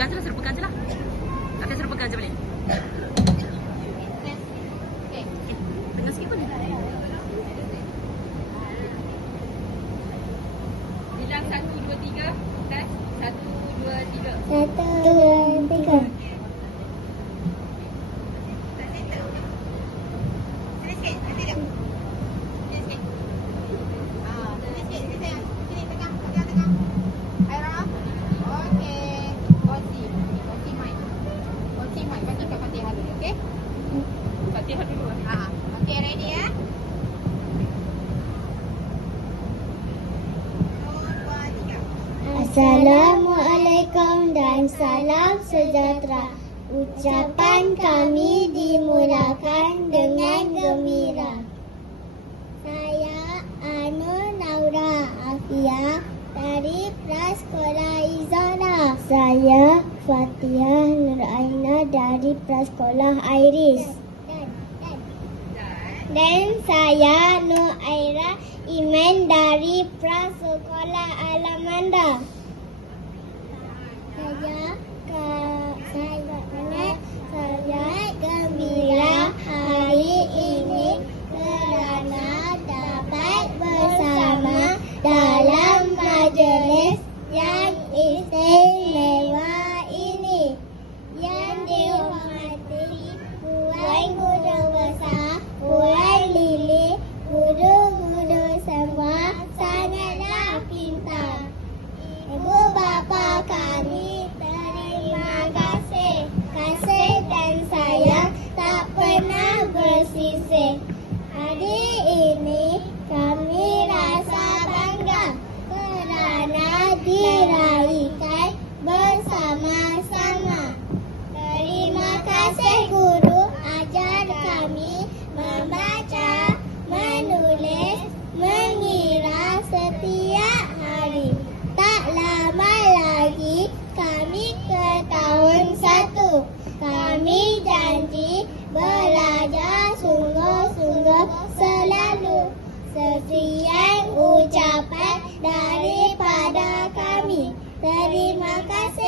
pegang je lah, suruh pegang je lah. Akan suruh pegang je boleh. Pegang sikit boleh. Bilang 1, 2, 3. Dan 1, 2, 3. 1, 2, 3. Fatihah dulu. Okey, ready ya? Assalamualaikum dan salam sejahtera. Ucapan kami dimulakan dengan gembira. Saya Anu Naura Afia dari Prasekolah Izana. Saya Fatihah Nur Aina dari Prasekolah Iris. Dan saya Nur Aira Iman dari Prasekolah Alamanda. Saya gembira hari ini kerana dapat bersama dalam majlis yang istimewa ini. Yang dihormati Puan Guru Besar, Puan Lili, guru-guru semua sangatlah pintar. Ibu bapa kami terima kasih. Kasih dan sayang tak pernah bersisih. Hari ini kami rasa bangga kerana diraihkan bersama-sama. Terima kasih guru ajar kami membaca, menulis, mengira setiap hari. Tak lama lagi kami ke tahun 1. Kami janji belajar sungguh-sungguh selalu. Sekian ucapan daripada kami. Terima kasih.